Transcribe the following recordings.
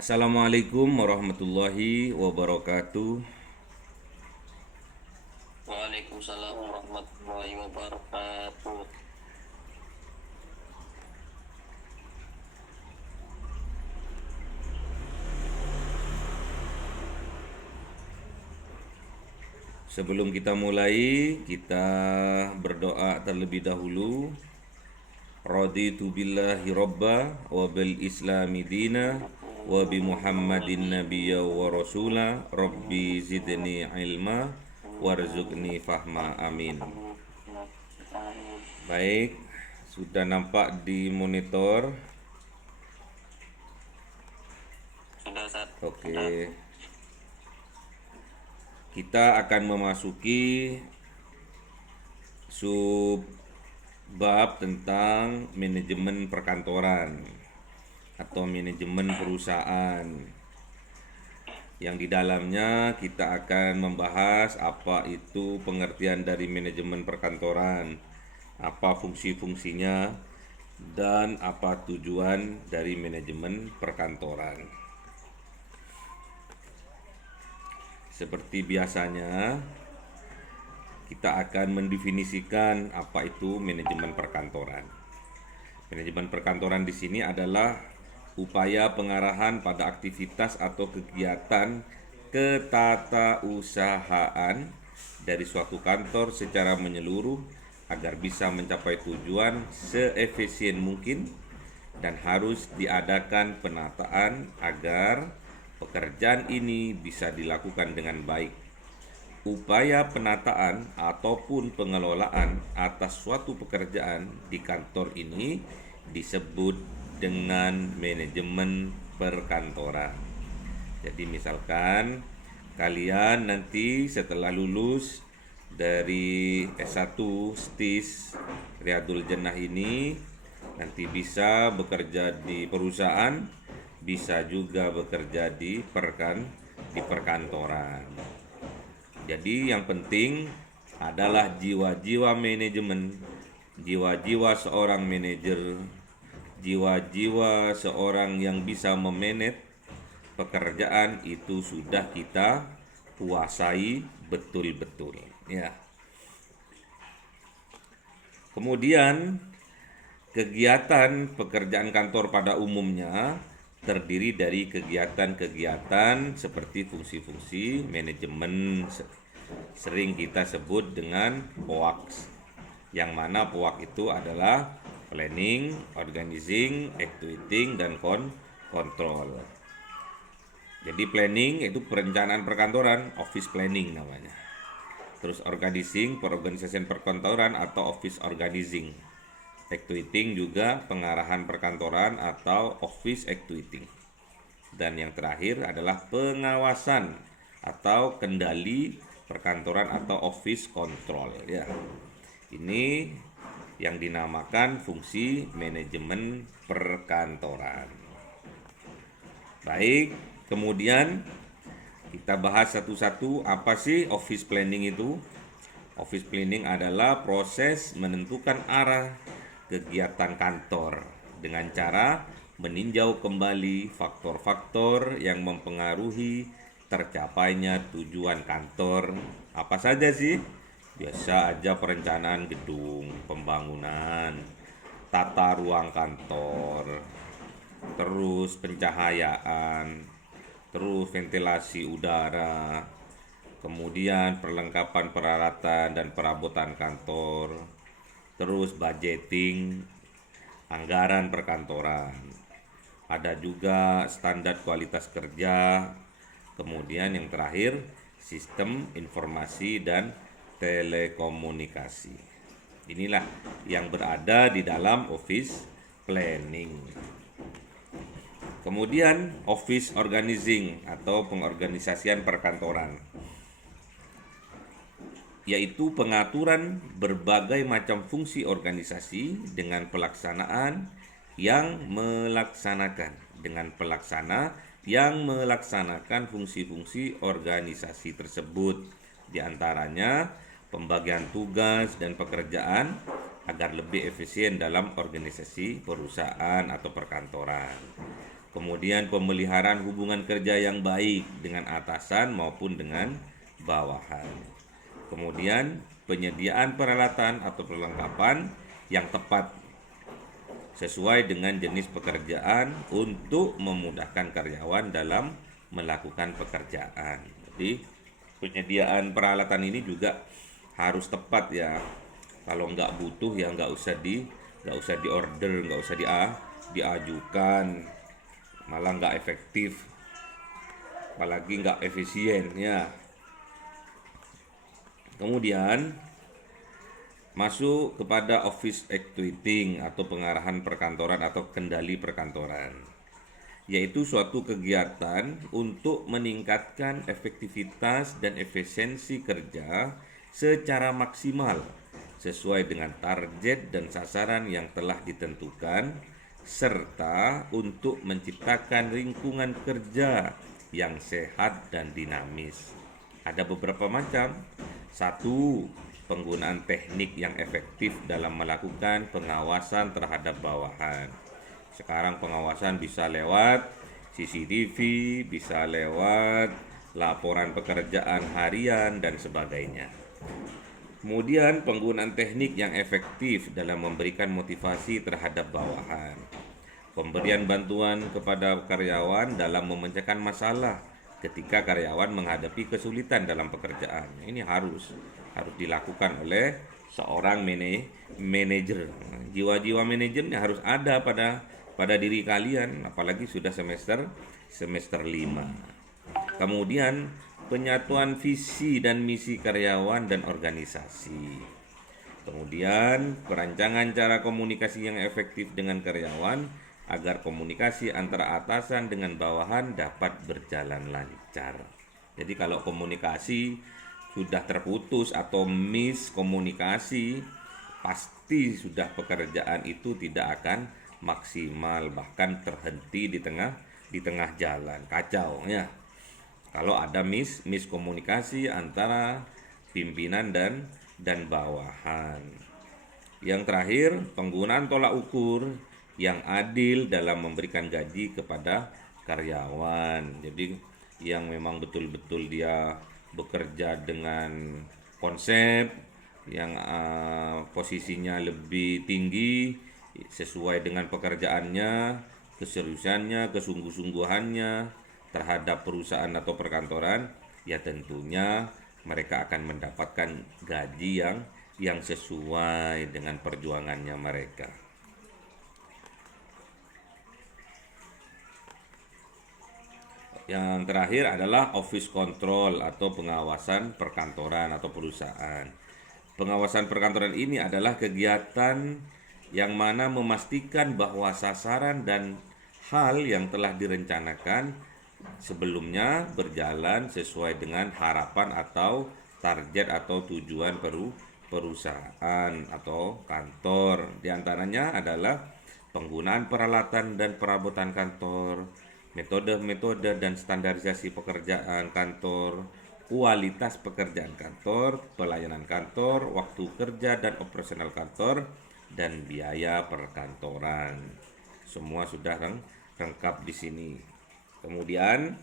Assalamualaikum warahmatullahi wabarakatuh. Waalaikumsalam warahmatullahi wabarakatuh. Sebelum kita mulai, kita berdoa terlebih dahulu. Raditu billahi robba wa bil islami dina wa bi muhammadin nabiyya wa rasula rabbi zidni ilma warzuqni fahma amin. Baik, sudah nampak di monitor. Sudah Ustaz? Sudah. Oke. Kita akan memasuki sub bab tentang manajemen perkantoran atau manajemen perusahaan, yang di dalamnya kita akan membahas apa itu pengertian dari manajemen perkantoran, apa fungsi-fungsinya, dan apa tujuan dari manajemen perkantoran. Seperti biasanya, kita akan mendefinisikan apa itu manajemen perkantoran. Manajemen perkantoran di sini adalah upaya pengarahan pada aktivitas atau kegiatan ketatausahaan dari suatu kantor secara menyeluruh agar bisa mencapai tujuan seefisien mungkin, dan harus diadakan penataan agar pekerjaan ini bisa dilakukan dengan baik. Upaya penataan ataupun pengelolaan atas suatu pekerjaan di kantor ini disebut dengan manajemen perkantoran. Jadi misalkan kalian nanti setelah lulus dari S1 STIS Riyadul Jannah ini, nanti bisa bekerja di perusahaan, bisa juga bekerja di perkantoran. Jadi yang penting adalah jiwa-jiwa manajemen, jiwa-jiwa seorang manajer, jiwa-jiwa seorang yang bisa memanage pekerjaan itu sudah kita kuasai betul-betul, ya. Kemudian kegiatan pekerjaan kantor pada umumnya terdiri dari kegiatan-kegiatan seperti fungsi-fungsi manajemen, sering kita sebut dengan POAK, yang mana POAK itu adalah planning, organizing, executing, dan control. Jadi planning itu perencanaan perkantoran, office planning namanya. Terus organizing, perorganisasian perkantoran atau office organizing. Executing juga pengarahan perkantoran atau office executing. Dan yang terakhir adalah pengawasan atau kendali perkantoran atau office control, ya. Ini yang dinamakan fungsi manajemen perkantoran. Baik, kemudian kita bahas satu-satu, apa sih office planning itu? Office planning adalah proses menentukan arah kegiatan kantor dengan cara meninjau kembali faktor-faktor yang mempengaruhi tercapainya tujuan kantor. Apa saja sih? Biasa aja perencanaan gedung, pembangunan, tata ruang kantor, terus pencahayaan, terus ventilasi udara, kemudian perlengkapan peralatan dan perabotan kantor, terus budgeting, anggaran perkantoran. Ada juga standar kualitas kerja, kemudian yang terakhir sistem informasi dan telekomunikasi. Inilah yang berada di dalam office planning. Kemudian office organizing atau pengorganisasian perkantoran, yaitu pengaturan berbagai macam fungsi organisasi dengan pelaksanaan yang melaksanakan fungsi-fungsi organisasi tersebut, diantaranya pembagian tugas dan pekerjaan agar lebih efisien dalam organisasi perusahaan atau perkantoran. Kemudian pemeliharaan hubungan kerja yang baik dengan atasan maupun dengan bawahan. Kemudian penyediaan peralatan atau perlengkapan yang tepat sesuai dengan jenis pekerjaan untuk memudahkan karyawan dalam melakukan pekerjaan. Jadi penyediaan peralatan ini juga harus tepat ya. Kalau nggak butuh ya nggak usah diorder, nggak usah diajukan, malah nggak efektif, apalagi nggak efisien ya. Kemudian masuk kepada office activating atau pengarahan perkantoran atau kendali perkantoran, yaitu suatu kegiatan untuk meningkatkan efektivitas dan efisiensi kerja secara maksimal sesuai dengan target dan sasaran yang telah ditentukan, serta untuk menciptakan lingkungan kerja yang sehat dan dinamis. Ada beberapa macam. Satu, penggunaan teknik yang efektif dalam melakukan pengawasan terhadap bawahan. Sekarang pengawasan bisa lewat CCTV, bisa lewat laporan pekerjaan harian dan sebagainya. Kemudian penggunaan teknik yang efektif dalam memberikan motivasi terhadap bawahan. Pemberian bantuan kepada karyawan dalam memecahkan masalah ketika karyawan menghadapi kesulitan dalam pekerjaan. Ini harus dilakukan oleh seorang manajer. Jiwa-jiwa manajernya harus ada pada diri kalian, apalagi sudah semester 5. Kemudian penyatuan visi dan misi karyawan dan organisasi. Kemudian perancangan cara komunikasi yang efektif dengan karyawan agar komunikasi antara atasan dengan bawahan dapat berjalan lancar. Jadi kalau komunikasi sudah terputus atau miskomunikasi, pasti sudah pekerjaan itu tidak akan maksimal, bahkan terhenti di tengah jalan, kacau ya. Kalau ada miskomunikasi antara pimpinan dan bawahan. Yang terakhir, penggunaan tolak ukur yang adil dalam memberikan gaji kepada karyawan. Jadi yang memang betul-betul dia bekerja dengan konsep yang posisinya lebih tinggi sesuai dengan pekerjaannya, keseriusannya, kesungguh-sungguhannya terhadap perusahaan atau perkantoran, ya tentunya mereka akan mendapatkan gaji yang sesuai dengan perjuangannya mereka. Yang terakhir adalah office control atau pengawasan perkantoran atau perusahaan. Pengawasan perkantoran ini adalah kegiatan yang mana memastikan bahwa sasaran dan hal yang telah direncanakan sebelumnya berjalan sesuai dengan harapan atau target atau tujuan perusahaan atau kantor. Di antaranya adalah penggunaan peralatan dan perabotan kantor, metode-metode dan standarisasi pekerjaan kantor, kualitas pekerjaan kantor, pelayanan kantor, waktu kerja dan operasional kantor, dan biaya perkantoran. Semua sudah lengkap di sini. Kemudian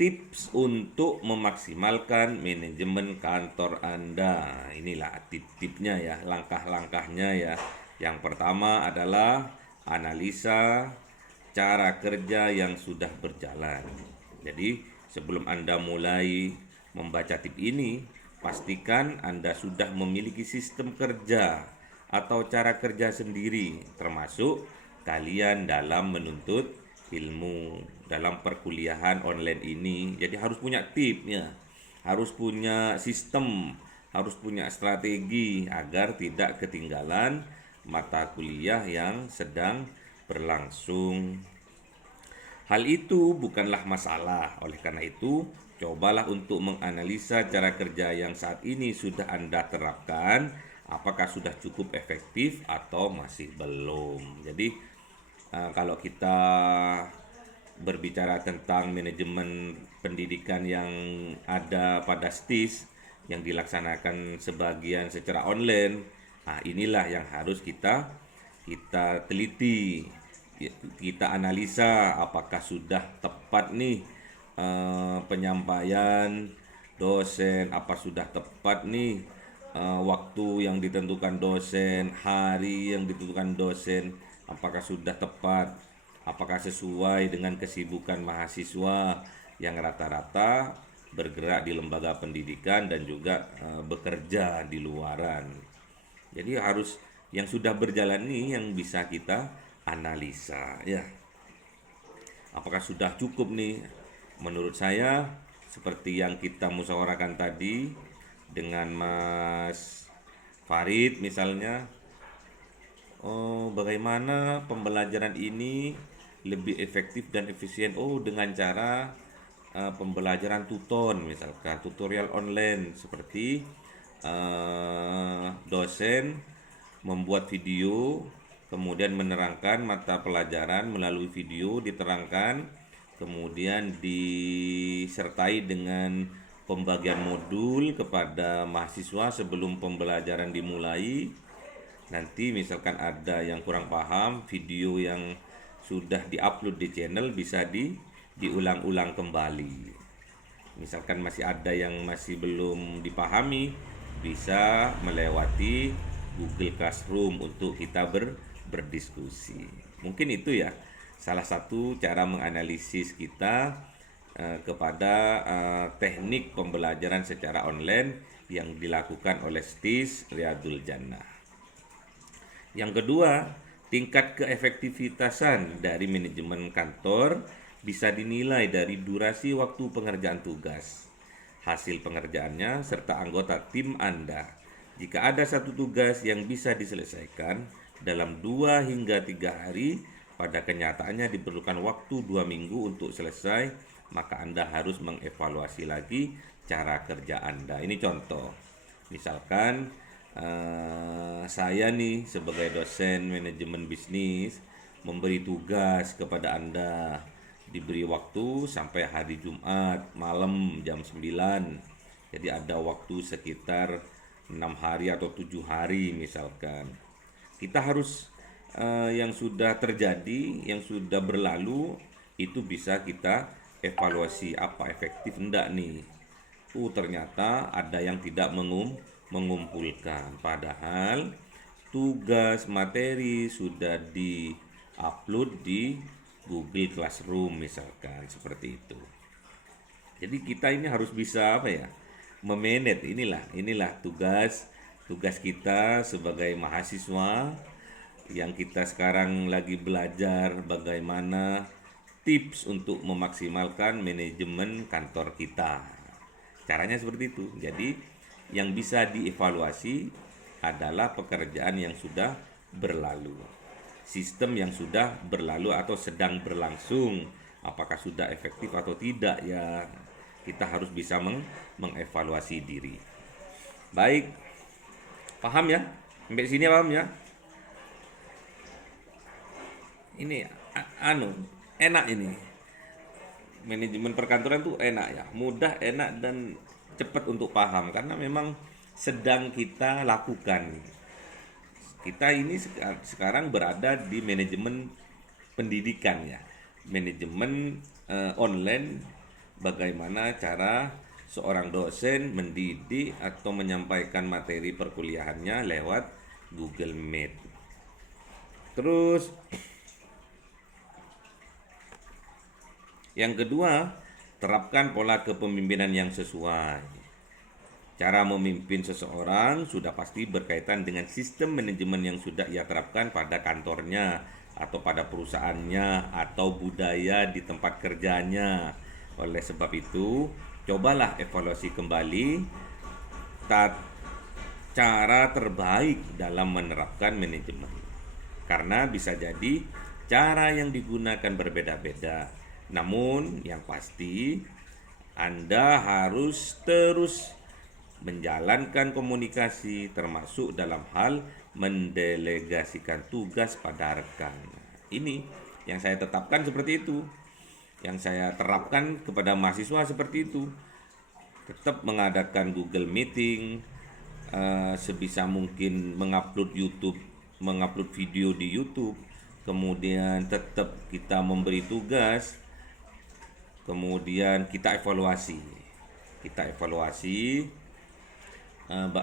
tips untuk memaksimalkan manajemen kantor Anda. Inilah tip-tipnya ya, langkah-langkahnya ya. Yang pertama adalah analisa cara kerja yang sudah berjalan. Jadi sebelum Anda mulai membaca tip ini, pastikan Anda sudah memiliki sistem kerja atau cara kerja sendiri, termasuk kalian dalam menuntut ilmu dalam perkuliahan online ini. Jadi harus punya tipnya, harus punya sistem, harus punya strategi agar tidak ketinggalan mata kuliah yang sedang berlangsung. Hal itu bukanlah masalah. Oleh karena itu, cobalah untuk menganalisa cara kerja yang saat ini sudah Anda terapkan, apakah sudah cukup efektif atau masih belum. Jadi kalau kita berbicara tentang manajemen pendidikan yang ada pada STIS yang dilaksanakan sebagian secara online, inilah yang harus kita teliti. kita analisa apakah sudah tepat nih penyampaian dosen, apa sudah tepat nih waktu yang ditentukan dosen, hari yang ditentukan dosen, apakah sudah tepat, apakah sesuai dengan kesibukan mahasiswa yang rata-rata bergerak di lembaga pendidikan dan juga bekerja di luaran. Jadi harus yang sudah berjalan ini yang bisa kita analisa ya. Apakah sudah cukup nih? Menurut saya seperti yang kita musyawarahkan tadi dengan Mas Farid misalnya, bagaimana pembelajaran ini lebih efektif dan efisien? Dengan cara pembelajaran tuton, misalkan tutorial online, seperti dosen membuat video kemudian menerangkan mata pelajaran melalui video, diterangkan, kemudian disertai dengan pembagian modul kepada mahasiswa sebelum pembelajaran dimulai. Nanti misalkan ada yang kurang paham, video yang sudah diupload di channel bisa diulang-ulang kembali. Misalkan masih ada yang masih belum dipahami, bisa melewati Google Classroom untuk kita berdiskusi. Mungkin itu ya salah satu cara menganalisis kita kepada teknik pembelajaran secara online yang dilakukan oleh STIS Riyadul Jannah. Yang kedua, tingkat keefektivitasan dari manajemen kantor bisa dinilai dari durasi waktu pengerjaan tugas, hasil pengerjaannya, serta anggota tim Anda. Jika ada satu tugas yang bisa diselesaikan dalam 2 hingga 3 hari, pada kenyataannya diperlukan waktu 2 minggu untuk selesai, maka Anda harus mengevaluasi lagi cara kerja Anda. Ini contoh. Misalkan saya nih sebagai dosen manajemen bisnis memberi tugas kepada Anda, diberi waktu sampai hari Jumat malam jam 9. Jadi ada waktu sekitar 6 hari atau 7 hari misalkan. Kita harus yang sudah terjadi, yang sudah berlalu itu bisa kita evaluasi, apa efektif enggak nih. Ternyata ada yang tidak mengumpulkan, padahal tugas materi sudah di-upload di Google Classroom misalkan, seperti itu. Jadi kita ini harus bisa memanage. Inilah tugas kita sebagai mahasiswa yang kita sekarang lagi belajar bagaimana tips untuk memaksimalkan manajemen kantor kita. Caranya seperti itu. Jadi yang bisa dievaluasi adalah pekerjaan yang sudah berlalu, sistem yang sudah berlalu atau sedang berlangsung, apakah sudah efektif atau tidak ya. Kita harus bisa mengevaluasi diri. Baik, paham ya? Sampai sini paham ya? Ini enak ini. Manajemen perkantoran tuh enak ya, mudah, enak, dan cepat untuk paham karena memang sedang kita lakukan. Kita ini sekarang berada di manajemen pendidikan ya, manajemen online, bagaimana cara seorang dosen mendidik atau menyampaikan materi perkuliahannya lewat Google Meet. Terus yang kedua, terapkan pola kepemimpinan yang sesuai. Cara memimpin seseorang sudah pasti berkaitan dengan sistem manajemen yang sudah ia terapkan pada kantornya atau pada perusahaannya atau budaya di tempat kerjanya. Oleh sebab itu, cobalah evaluasi kembali cara terbaik dalam menerapkan manajemen. Karena bisa jadi cara yang digunakan berbeda-beda. Namun yang pasti Anda harus terus menjalankan komunikasi, termasuk dalam hal mendelegasikan tugas pada rekan. Ini yang saya tetapkan seperti itu, yang saya terapkan kepada mahasiswa seperti itu. Tetap mengadakan Google Meeting, sebisa mungkin mengupload video di YouTube, kemudian tetap kita memberi tugas, kemudian kita evaluasi.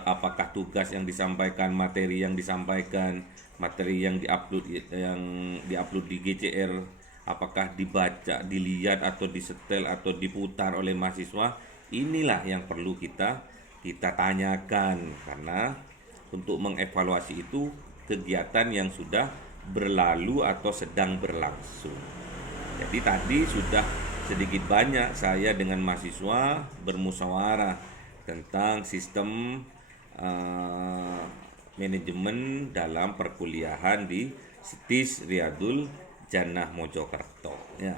Apakah tugas yang disampaikan, materi yang disampaikan, materi yang diupload di GCR, apakah dibaca, dilihat atau disetel atau diputar oleh mahasiswa. Inilah yang perlu kita tanyakan, karena untuk mengevaluasi itu kegiatan yang sudah berlalu atau sedang berlangsung. Jadi tadi sudah sedikit banyak saya dengan mahasiswa bermusyawarah tentang sistem manajemen dalam perkuliahan di STIS Riyadul Jannah Mojokerto ya.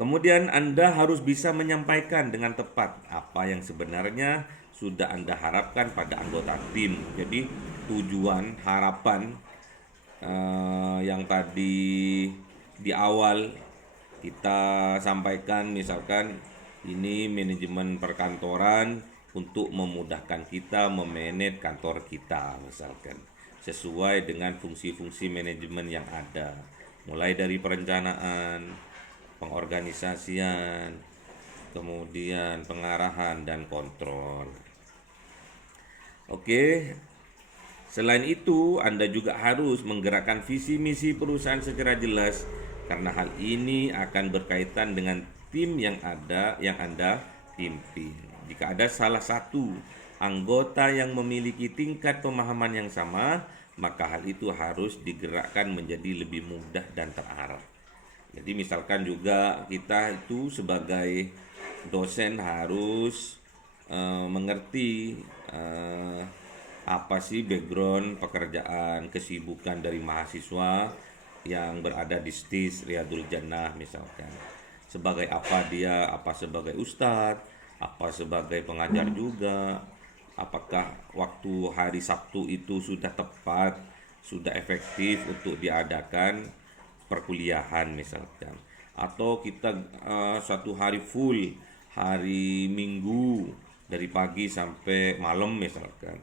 Kemudian Anda harus bisa menyampaikan dengan tepat apa yang sebenarnya sudah Anda harapkan pada anggota tim. Jadi tujuan, harapan yang tadi di awal kita sampaikan, misalkan ini manajemen perkantoran untuk memudahkan kita memanage kantor kita, misalkan sesuai dengan fungsi-fungsi manajemen yang ada, mulai dari perencanaan, pengorganisasian, kemudian pengarahan dan kontrol. Oke. Selain itu, Anda juga harus menggerakkan visi misi perusahaan secara jelas, karena hal ini akan berkaitan dengan tim yang Anda pimpin. Jika ada salah satu anggota yang memiliki tingkat pemahaman yang sama, maka hal itu harus digerakkan menjadi lebih mudah dan terarah. Jadi misalkan juga kita itu sebagai dosen harus mengerti apa sih background pekerjaan, kesibukan dari mahasiswa yang berada di STIS Riyadul Jannah misalkan. Sebagai apa dia, apa sebagai ustadz, apa sebagai pengajar juga, apakah waktu hari Sabtu itu sudah tepat, sudah efektif untuk diadakan perkuliahan misalkan, atau kita satu hari full, hari Minggu dari pagi sampai malam misalkan.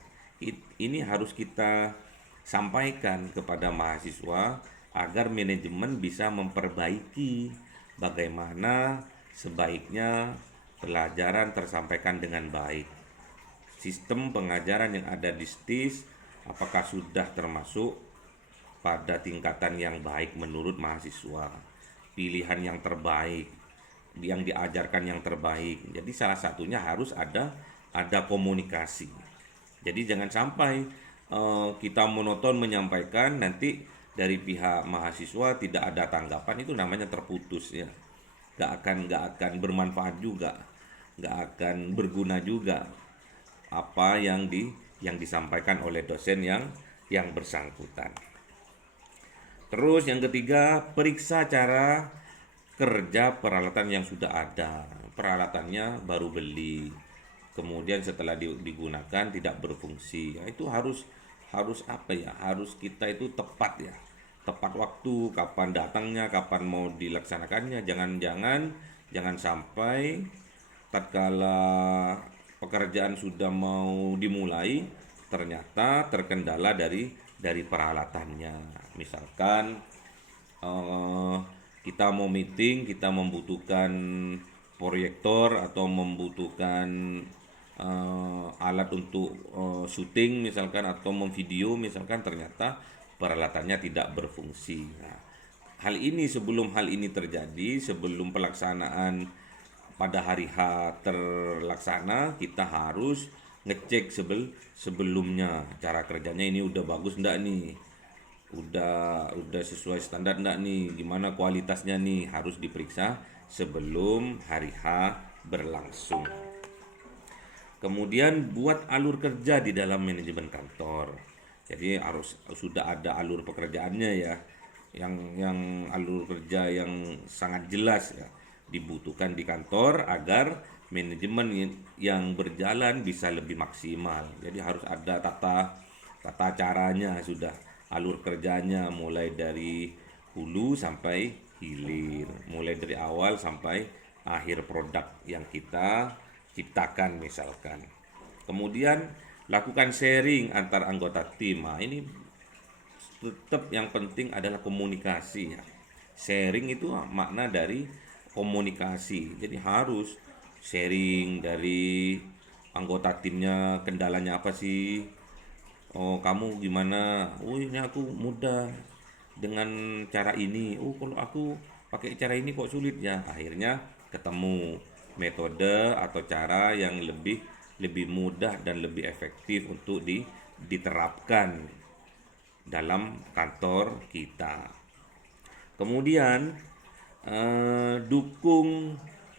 Ini harus kita sampaikan kepada mahasiswa agar manajemen bisa memperbaiki bagaimana sebaiknya pelajaran tersampaikan dengan baik. Sistem pengajaran yang ada di STIS apakah sudah termasuk pada tingkatan yang baik menurut mahasiswa, pilihan yang terbaik, yang diajarkan yang terbaik. Jadi salah satunya harus ada komunikasi. Jadi jangan sampai kita monoton menyampaikan, nanti dari pihak mahasiswa tidak ada tanggapan, itu namanya terputus ya. Gak akan bermanfaat juga, gak akan berguna juga apa yang disampaikan oleh dosen yang bersangkutan. Terus yang ketiga, periksa cara kerja peralatan yang sudah ada. Peralatannya baru beli, kemudian setelah digunakan tidak berfungsi. Ya, itu harus apa ya? Harus kita itu tepat ya. Tepat waktu, kapan datangnya, kapan mau dilaksanakannya. Jangan sampai tatkala pekerjaan sudah mau dimulai ternyata terkendala dari peralatannya. Misalkan kita mau meeting, kita membutuhkan proyektor atau membutuhkan alat untuk syuting misalkan, atau memvideo misalkan, ternyata peralatannya tidak berfungsi. Nah, sebelum hal ini terjadi, sebelum pelaksanaan pada hari H terlaksana, kita harus ngecek sebelumnya cara kerjanya ini udah bagus enggak nih, udah sesuai standar enggak nih, gimana kualitasnya nih, harus diperiksa sebelum hari H berlangsung. Kemudian buat alur kerja di dalam manajemen kantor. Jadi harus sudah ada alur pekerjaannya ya, yang alur kerja yang sangat jelas ya, dibutuhkan di kantor agar manajemen yang berjalan bisa lebih maksimal. Jadi harus ada tata caranya, sudah alur kerjanya mulai dari hulu sampai hilir, mulai dari awal sampai akhir produk yang kita ciptakan misalkan. Kemudian lakukan sharing antar anggota tim. Nah, ini tetap yang penting adalah komunikasi ya. Sharing itu makna dari komunikasi. Jadi harus sharing dari anggota timnya, kendalanya apa sih? Oh, kamu gimana? Oh, ini aku mudah dengan cara ini. Oh, kalau aku pakai cara ini kok sulit ya. Akhirnya ketemu metode atau cara yang lebih lebih mudah dan lebih efektif untuk diterapkan dalam kantor kita. Kemudian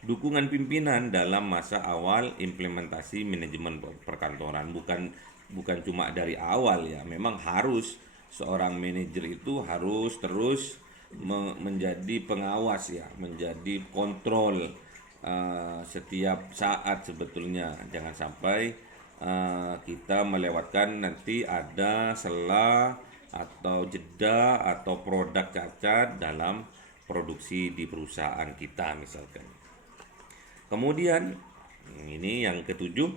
dukungan pimpinan dalam masa awal implementasi manajemen perkantoran, bukan cuma dari awal ya. Memang harus seorang manajer itu harus terus menjadi pengawas ya, menjadi kontrol setiap saat sebetulnya. Jangan sampai kita melewatkan nanti ada celah atau jeda atau produk cacat dalam produksi di perusahaan kita misalkan. Kemudian ini yang ketujuh,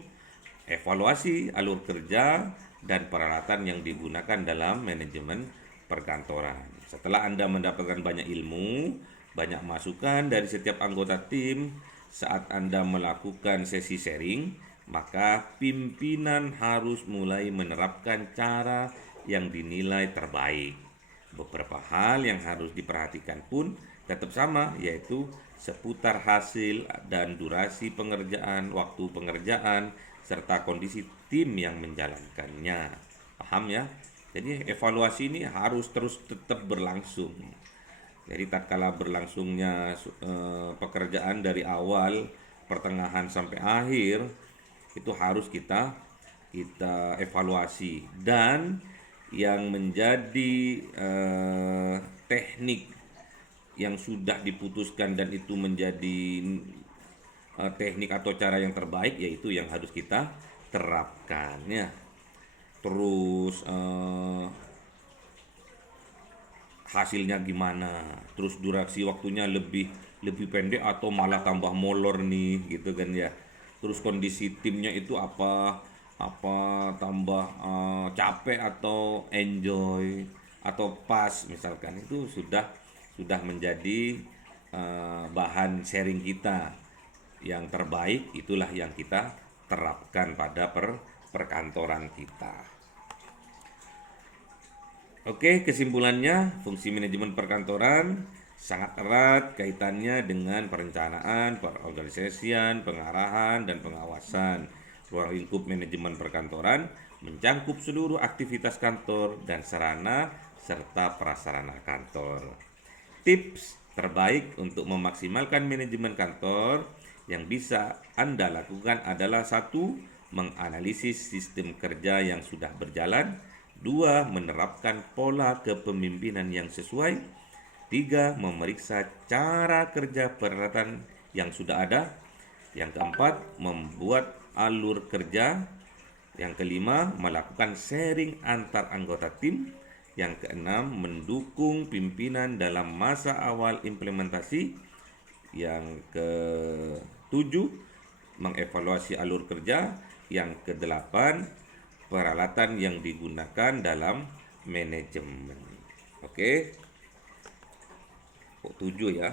evaluasi alur kerja dan peralatan yang digunakan dalam manajemen perkantoran. Setelah Anda mendapatkan banyak ilmu, banyak masukan dari setiap anggota tim saat Anda melakukan sesi sharing, maka pimpinan harus mulai menerapkan cara yang dinilai terbaik. Beberapa hal yang harus diperhatikan pun tetap sama, yaitu seputar hasil dan durasi pengerjaan, waktu pengerjaan, serta kondisi tim yang menjalankannya. Paham ya? Jadi evaluasi ini harus terus tetap berlangsung. Jadi tatkala berlangsungnya pekerjaan dari awal, pertengahan sampai akhir, itu harus kita evaluasi. Dan yang menjadi teknik yang sudah diputuskan dan itu menjadi teknik atau cara yang terbaik, yaitu yang harus kita terapkan ya. Terus hasilnya gimana, terus durasi waktunya lebih lebih pendek atau malah tambah molor nih gitu kan ya. Terus kondisi timnya itu apa tambah capek atau enjoy atau pas misalkan, itu sudah menjadi bahan sharing kita. Yang terbaik itulah yang kita terapkan pada perkantoran kita. Oke, kesimpulannya, fungsi manajemen perkantoran sangat erat kaitannya dengan perencanaan, perorganisasian, pengarahan, dan pengawasan. Ruang lingkup manajemen perkantoran mencakup seluruh aktivitas kantor dan sarana serta prasarana kantor. Tips terbaik untuk memaksimalkan manajemen kantor yang bisa Anda lakukan adalah: 1. Menganalisis sistem kerja yang sudah berjalan. 2. Menerapkan pola kepemimpinan yang sesuai. 3. Memeriksa cara kerja peralatan yang sudah ada. Yang keempat, membuat alur kerja. Yang kelima, melakukan sharing antar anggota tim. Yang keenam, mendukung pimpinan dalam masa awal implementasi. Yang ketujuh, mengevaluasi alur kerja. Yang kedelapan, peralatan yang digunakan dalam manajemen. Oke. Kok 7 ya?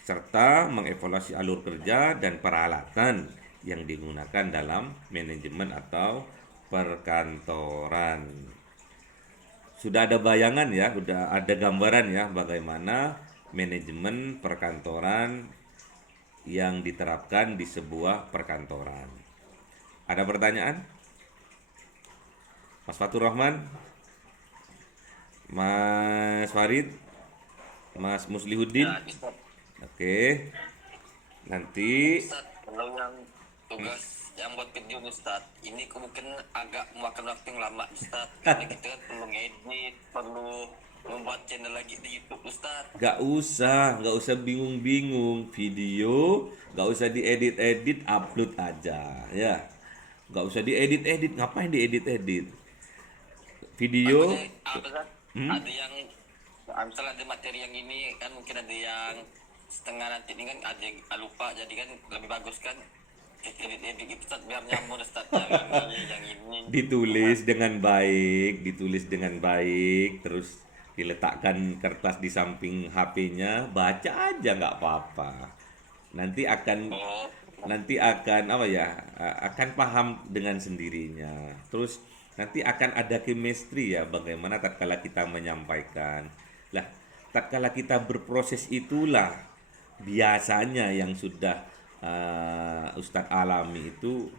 Serta mengevaluasi alur kerja dan peralatan yang digunakan dalam manajemen atau perkantoran. Sudah ada bayangan ya, sudah ada gambaran ya bagaimana manajemen perkantoran yang diterapkan di sebuah perkantoran. Ada pertanyaan? Mas Fatur Rahman, Mas Farid, Mas Muslihuddin. Ya, Ustaz. Oke. Nanti Ustaz, kalau yang tugas yang buat video Ustaz, ini mungkin agak memakan waktu yang lama Ustaz. Karena kita kan perlu ngedit, perlu membuat channel lagi di YouTube Ustaz. gak usah bingung-bingung. Video gak usah diedit-edit, upload aja ya. Gak usah diedit-edit, ngapain diedit-edit? Video Maksudnya apa Ustaz? Ada yang misalnya ada materi yang ini kan, mungkin ada yang setengah nanti ini kan ada yang lupa, jadi kan lebih bagus kan edit gitu Ustaz biar nyaman Ustaz yang ini ditulis dengan baik, terus diletakkan kertas di samping HP-nya, baca aja nggak apa-apa. Nanti akan oh nanti akan apa ya? Akan paham dengan sendirinya. Terus nanti akan ada chemistry ya bagaimana tatkala kita menyampaikan. Lah, tatkala kita berproses itulah biasanya yang sudah Ustadz alami itu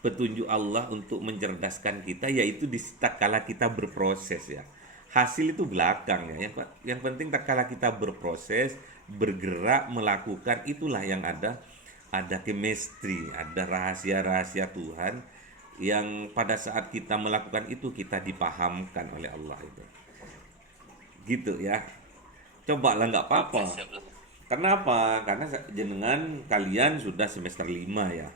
petunjuk Allah untuk mencerdaskan kita, yaitu di tatkala kita berproses ya. Hasil itu belakang ya. Yang penting tatkala kita berproses, bergerak, melakukan, itulah yang ada chemistry, ada rahasia-rahasia Tuhan yang pada saat kita melakukan itu kita dipahamkan oleh Allah itu. Gitu ya. Cobalah nggak oke apa-apa. siap Ustaz. Kenapa? Karena jenengan kalian sudah semester 5 ya.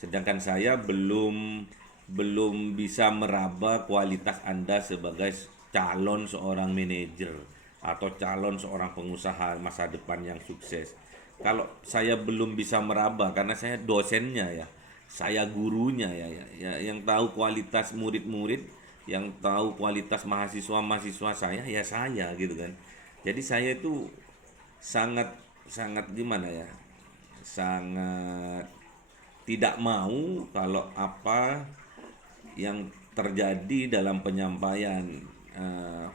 Sedangkan saya belum belum bisa meraba kualitas Anda sebagai calon seorang manajer atau calon seorang pengusaha masa depan yang sukses. Kalau saya belum bisa meraba karena saya dosennya ya. Saya gurunya yang tahu kualitas murid-murid, yang tahu kualitas mahasiswa-mahasiswa saya gitu kan. Jadi saya itu sangat sangat gimana ya, sangat tidak mau kalau apa yang terjadi dalam penyampaian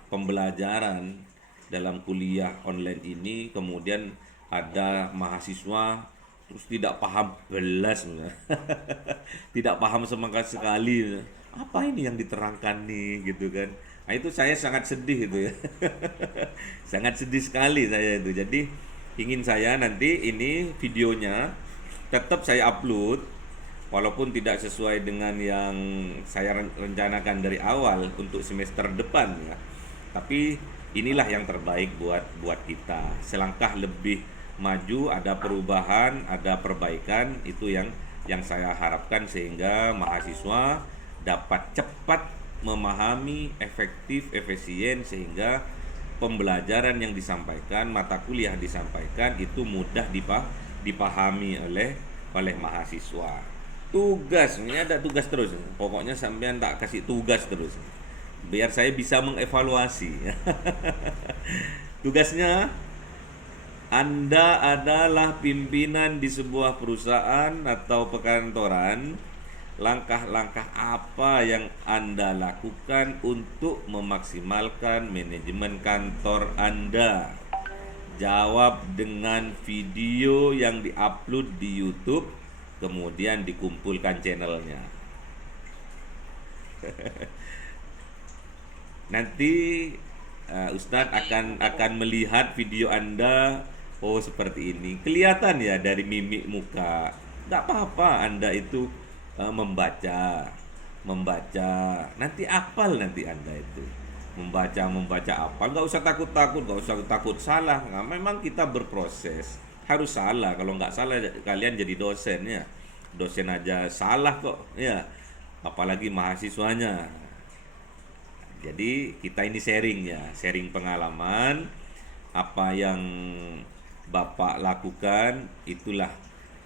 pembelajaran dalam kuliah online ini kemudian ada mahasiswa terus tidak paham belas tidak paham sama sekali apa ini yang diterangkan nih gitu kan. Nah, itu saya sangat sedih itu ya. Sangat sedih sekali saya itu. Jadi ingin saya nanti ini videonya tetap saya upload walaupun tidak sesuai dengan yang saya rencanakan dari awal untuk semester depan ya. Tapi inilah yang terbaik buat buat kita. Selangkah lebih maju, ada perubahan, ada perbaikan, itu yang saya harapkan sehingga mahasiswa dapat cepat memahami, efektif, efisien sehingga pembelajaran yang disampaikan, mata kuliah disampaikan itu mudah dipahami oleh mahasiswa. Tugas, ini ada tugas terus. Pokoknya sampean tak kasih tugas terus. Biar saya bisa mengevaluasi. Tugasnya Anda adalah pimpinan di sebuah perusahaan atau perkantoran. Langkah-langkah apa yang Anda lakukan untuk memaksimalkan manajemen kantor Anda? Jawab dengan video yang diupload di YouTube, kemudian dikumpulkan channelnya. Nanti Ustadz akan melihat video Anda. Oh, seperti ini. Kelihatan ya dari mimik muka. Nggak apa-apa Anda itu membaca. Nanti apal nanti Anda itu. Membaca apal. Nggak usah takut, nggak usah takut salah. Nah, memang kita berproses. Harus salah. Kalau nggak salah kalian jadi dosen ya. Dosen aja salah kok ya. Apalagi mahasiswanya. Jadi kita ini sharing ya, sharing pengalaman apa yang Bapak lakukan itulah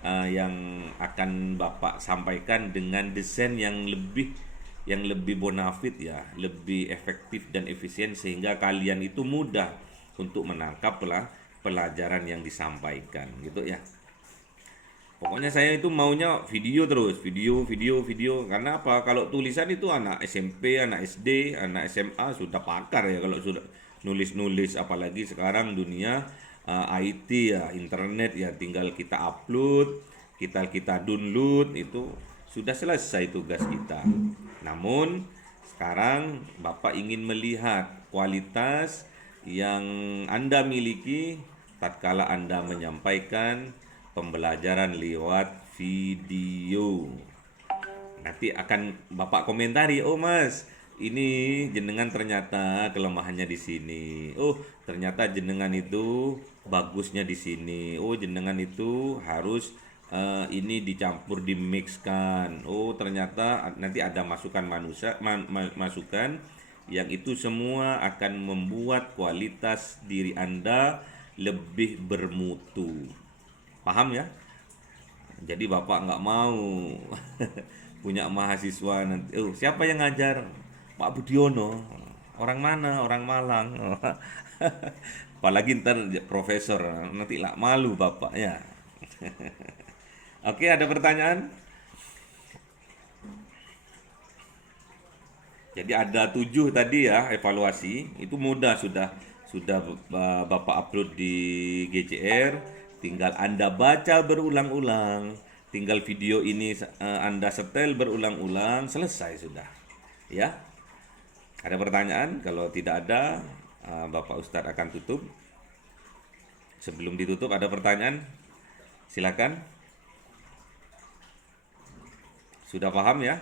yang akan Bapak sampaikan dengan desain yang lebih bonafit ya, lebih efektif dan efisien sehingga kalian itu mudah untuk menangkap pelajaran yang disampaikan gitu ya. Pokoknya saya itu maunya video terus, video. Karena apa? Kalau tulisan itu anak SMP, anak SD, anak SMA sudah pakar ya kalau sudah nulis-nulis. Apalagi sekarang dunia IT ya, internet ya, tinggal kita upload, kita download itu sudah selesai tugas kita. Namun sekarang Bapak ingin melihat kualitas yang Anda miliki tatkala Anda menyampaikan pembelajaran lewat video. Nanti akan Bapak komentari, "Oh, Mas, ini jenengan ternyata kelemahannya di sini. Oh, ternyata jenengan itu bagusnya di sini. Oh, jenengan itu harus ini dicampur dimixkan. Oh, ternyata nanti ada masukan yang itu semua akan membuat kualitas diri Anda lebih bermutu." Paham ya? Jadi bapak nggak mau punya mahasiswa nanti. Oh, siapa yang ngajar? Pak Budiono. Orang mana? Orang Malang. Apalagi ntar profesor, nanti lah malu bapaknya. Oke, ada pertanyaan? Jadi ada 7 tadi ya evaluasi, itu mudah sudah Bapak upload di GCR, tinggal Anda baca berulang-ulang, tinggal video ini Anda setel berulang-ulang, selesai sudah. Ya. Ada pertanyaan? Kalau tidak ada, Bapak Ustadz akan tutup. Sebelum ditutup ada pertanyaan? Silakan. Sudah paham ya?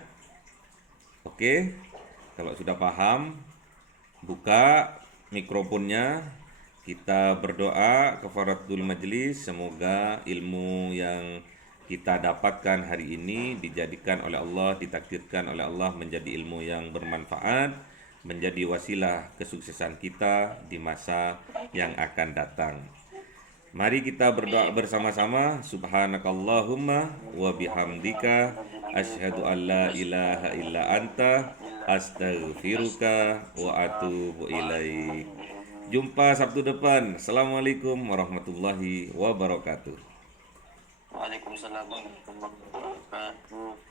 Oke. Kalau sudah paham, buka mikrofonnya, kita berdoa kafaratul majelis, semoga ilmu yang kita dapatkan hari ini dijadikan oleh Allah, ditakdirkan oleh Allah menjadi ilmu yang bermanfaat, menjadi wasilah kesuksesan kita di masa yang akan datang. Mari kita berdoa bersama-sama. Subhanakallahumma wa bihamdika asyhadu an la ilaha illa anta astaghfiruka wa atubu ilaik. Jumpa Sabtu depan. Assalamualaikum warahmatullahi wabarakatuh. Waalaikumsalam warahmatullahi wabarakatuh.